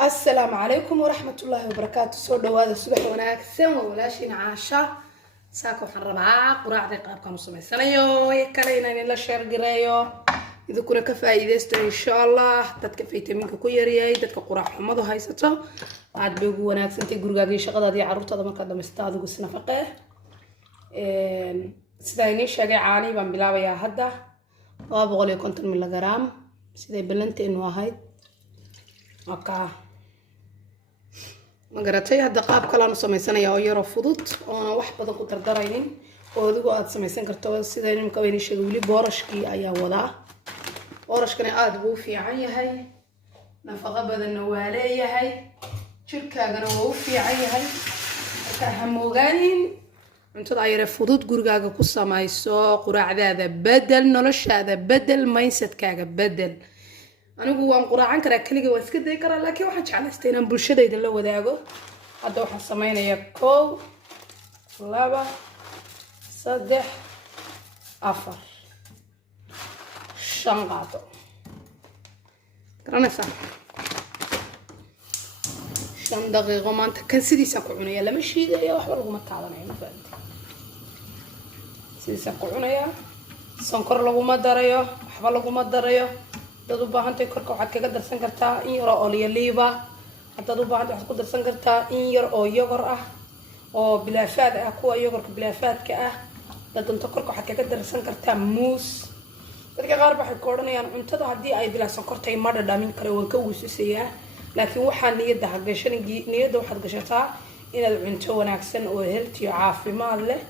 السلام عليكم ورحمة الله وبركاته. سو دواada subax wanaagsan waa walaashina caasha saaka waxaan rabaa quraacda qaabkan u sameysanayo iyo kale inaan la share gareeyo idinkuna ka faa'iideysto insha Allah dadka fitamiinka ku yaryahay dadka quraac xumadu haysato aad bay ugu wanaagsantahay gurigaaga iyo shaqadaada iyo carruurtaada marka dhamaysto adigu isnafaqe sida inii sheegay caani baan bilaabayaa hadda 250 miligram siday balanteenu ahayd okay ma garatay hadda qaab kale aan sameysanayaa oo yar oo fudud oo wax badan ku dardaraynin oo adigu aad sameysan karto sida nimka weyn sheegay wali boorashkii ayaa wadaa boorashkana aad buu fiican yahay nafaqo badan waa leeyahay jirkaagana waa u fiican yahay marka hamogaanin cuntada ay yar fudud gurigaaga ku samayso quraacdaada bedel noloshaada bedel mindsetkaaga bedel anigu waan quraacan karaa kaliya waan iska day karaa laakiin waxaan jeclaystay inaan bulshadayda la wadaago hadda waxaan sameynayaa 1 2 3 4 5 qaado garanaysa 5 daqiiqo maanta kan sidiisa ku cunaya lama shiidayo waxba laguma taabanayo ma fahamtay sidiisa ku cunaya sonkor laguma darayo waxba laguma darayo dad u baahantay korka waxaad kaga darsan kartaa in yar oo liiba haddaad u baahantay waxaad ku darsan kartaa in yar oo yogor ah oo bilaafaad ah kuwa yogorka bilaafaadka ah dadanta korka waxaad kaga darsan kartaa muus dadka qaar waxay ku oranayaan cuntada haddii ay bilaa sonkorta ay ma dhadhamin karo waan ka weysiisayaa laakiin waxaa niyadda niyadda waxaad gashataa inaad cunto wanaagsan oo healthy caafimaad leh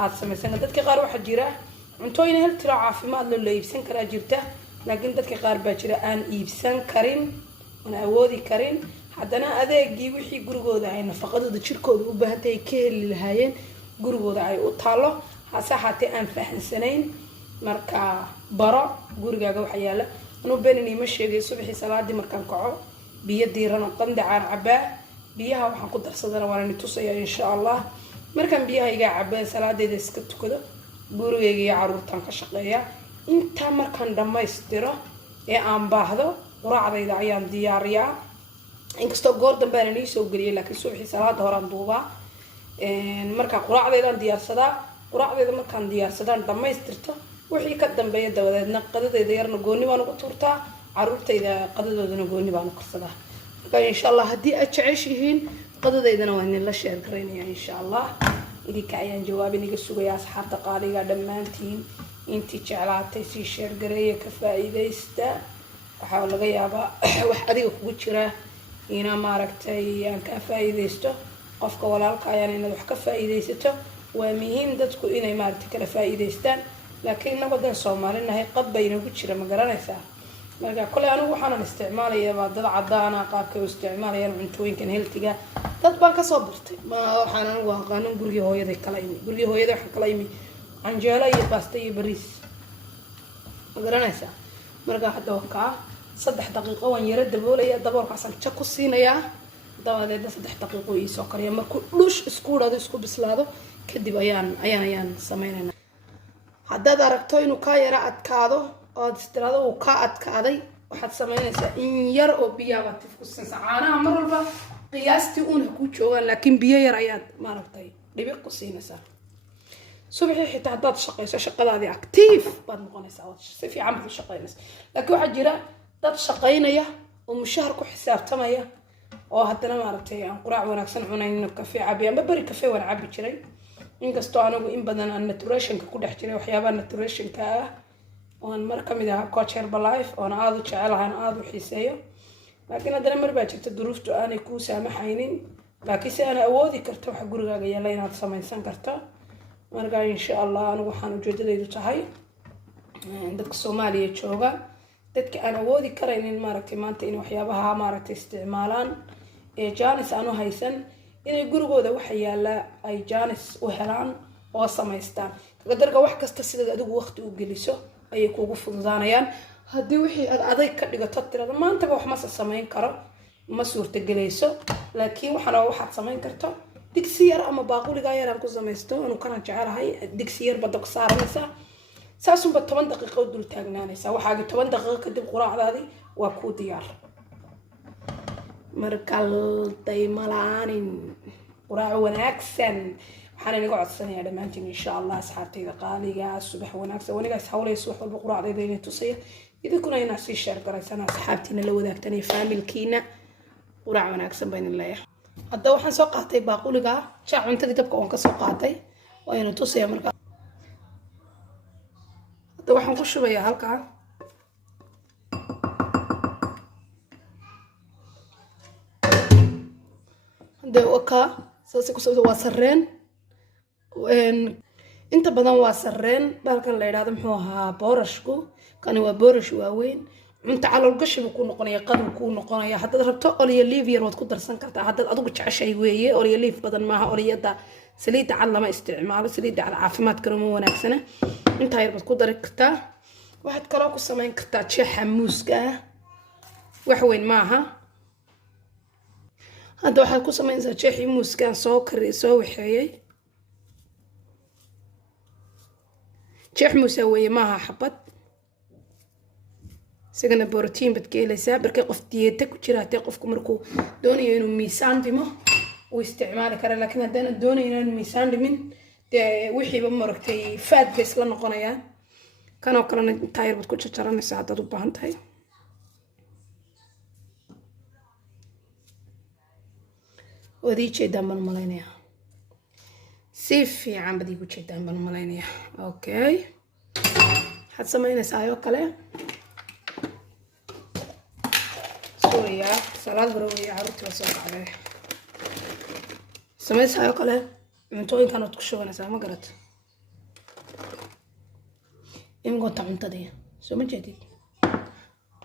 aad samaysan dadka qaar waxaa jira cuntooyin healthy caafimaad leh la iibsan karaa jirta laakiin dadka qaar baa jira aan iibsan karin aan awoodi karin haddana adeegii wixii gurigooda ay nafaqadooda jirkooda u baahan tahay ka heli lahaayeen gurigooda ay u taalo hase haatee aan fahansanayn marka baro gurigaaga waxa yaala anuu beenini ma sheegay subaxii salaadii markaan kaco biyo diiran oo qandacaan cabaa biyaha waxaan ku darsadana waan tusaya insha Allah markaan biyaha iga cabaa salaadeeda iska tukado gurigayga iyo carruurtaan ka shaqeeyaa inta markaan dhamaystiro ee aan baahdo quraacdayda ayaan diyaariyaa inkastoo goor dambe aan ii soo galiyay laakiin subaxii salaada hore aan duubaa marka quraacdaydan diyaarsadaa quraacdayda markaan diyaarsadaan dhamaystirto wixii ka dambeeya dabadeedna qadadayda yarna gooni baan ugu tuurtaa carruurtayda qadadoodana gooni baan u karsadaa marka insha Allah haddii aad jeceshihiin qadadaydana waan idinla sheer garaynayaa insha Allah idinka ayaan jawaabin iga sugayaa asxaabta qaaliga dhammaantiin intii jeclaatay si sheer gareeya ka faa'iideysta waxa laga yaabaa wax adiga kugu jira ina maaragtay aan ka faa'iideysto qofka walaalka ayaan inaad wax ka faa'iideysato waa muhiim dadku inay maaragtay kala faa'iideystaan laakiin nabadan Soomaaliyeed qad bayna ku jira ma garanaysaa marka kale anigu waxaan isticmaalayaa dad cadaan ah qaabka u isticmaalayaan cuntooyinkan healthiga dad baan ka soo bartay ma waxaan anigu aqaanin guriga hooyaday kala imi guriga hooyaday waxaan kala imi anjela iyo pasta iyo bariis ma garanaysaa marka hadda ka 3 daqiiqo waan yara daboolaya daboolkaasaan jak ku siinayaa dabadeed 3 daqiiqo ii soo kariya markuu dhush isku dhado isku bislaado kadib ayaan sameeynaa haddaad aragto inuu ka yara adkaado oo istirado uu ka adkaaday waxaad sameynaysaa in yar oo biyo ah tifkusansa caanaha mar walba qiyaastii uuna ku joogan laakiin biyo yar ayaad maaragtay dhibic ku siinaysaa subaxii xitaa haddaad shaqeyso shaqadaadii active baad noqonaysaa oo si fiican baad u shaqeynaysaa laakiin waxaa jira dad shaqeynaya oo mushahar ku xisaabtamaya oo haddana maaragtay aan quraac wanaagsan cunaynin kafee cabiya ama bari kafee waan cabi jiray inkastoo anigu in badan aan nutritionka ku dhex jiray waxyaabaha nutritionka ah oon mar ka mid ah coach Herbalife oon aad u jecelahay aad u xiiseeyo laakiin haddana mar baa jirta duruuftu aanay ku saamaxaynin laakiin si aan awoodi karto waxa gurigaaga yaala inaad samaysan karto marka insha Allah anigu waxaan ujeedadaydu tahay dadka Soomaaliya jooga dadka aan awoodi karaynin maaragtay maanta in waxyaabaha maaragtay isticmaalaan ee jaanis aanu haysan inay gurigooda waxa yaala ay jaanis u helaan oo samaystaan qadarka wax kasta sida adigu waqti u geliso ay kuugu fududaanayaan haddii wixii aad adag ka dhigato tirada maanta wax ma sameyn karo ma suurtagelayso laakiin waxaad sameyn karto digsi yar ama baaquliga yar aan ku samaysto inuu kana jecelahay digsi yar bad ku saaranaysa saasunba 10 daqiiqo dul taagnaanaysa waxaagi 10 daqiiqo kadib quraacdaadi waa ku diyaar markalday malaanin quraac wanaagsan waxaan inaga codsanayaa dhammaantiin insha allah asxaabtayda qaaliga subax wanaagsan wanigaas hawlayso wax walba quraacdayda inay tusaya idinkuna inaa sii sheer garaysaan asxaabtiina la wadaagtan ee faamilkiina quraac wanaagsan baan leeyahay hadda waxaan soo qaatay baaquliga jaac cuntadii dabka oon ka soo qaatay waa inuu tusaya markaa hadda waxaan ku shubayaa halkaa hadda waka saasi ku soo waa sarreen inta badan waa sarreen baalkan la yiraahdo muxuu ahaa boorashku kani waa boorash waaweyn cunta calool gashi ku noqonaya qadan ku noqonaya haddaad rabto olive leaf yar waad ku darsan kartaa haddaad adigu jeceshay weeye olive leaf badan maaha oliyada saliidda cad lama isticmaalo saliidda cad caafimaadkana ma wanaagsana intaa yar baad ku dari kartaa waxaad kaloo ku samayn kartaa jeexa muuska wax weyn maaha hadda waxaad ku samaynaysaa jeexii muuskaan soo waxeeyay jeex muusa weeye maaha xabad isagana borotiin baad ka helaysaa barkay qof diyeeta ku jira haddii qofku markuu doonayo inuu miisaan dhimo uu isticmaali kara laakiin haddana doonayo inaan miisaan dhimin dee wixiiba maragtay faad bay isla noqonayaan kanoo kalena intaa yar baad ku jarjaranaysaa haddaad u baahan tahay waad ii jeedaan baan malaynayaa si fiican baad iigu jeedaan baan malaynayaa okay waxaad samaynaysaa ayoo kale سوريا سلاد بروية عرفتي وسوق عليه سميت هاي كله من توين كانوا تكشوا أنا ما قرأت إم قلت عن تدي شو من جديد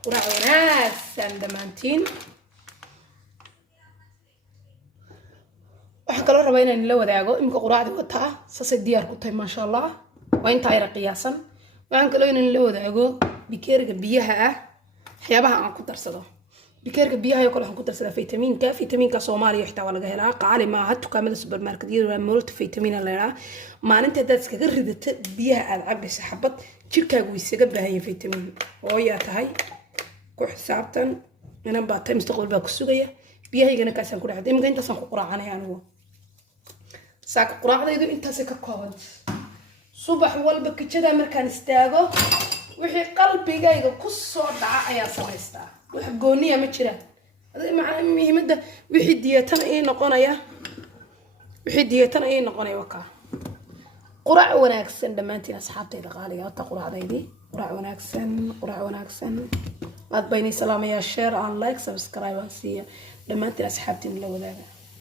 ورعوا ناس عندمانتين وحكى له ربنا إن لو ذاقو إم قراعة وقتها سصديار كنت ما شاء الله وين تاير قياسا وعن كلو إن لو ذاقو بكيرك بيها حيابها عن كتر صدا بكيرك بيها يقول لهم كنت أرسل فيتامين كصومالي يحتوي على جهلا قالي ما هاتو كامل السوبر ماركت يدير مولت فيتامين اللي ما أنت دتك جرد بيها العب سحبت شركة ويسجب بها فيتامين ويا تهاي كحسابتن أنا بعتهم مستقبل باكسوجية بيها يجينا كاسن كل حد يمكن أنت صنع قراءة يعني هو ساق قراءة يدو أنت سك كواد صبح والبك كذا مركان استاجو وحي قلبي جاي قصة دعاء يا صميستا وحقونية ما تشرا هذا معناه مهمة وحي ديتنا إيه نقنايا وكا قرع وناكسن لما أنتي أصحابتي الغالية قرع ذي قرع وناكسن بعد بيني سلام يا شير عن لايك سبسكرايب وسيا لما أنتي أصحابتي من الأولاد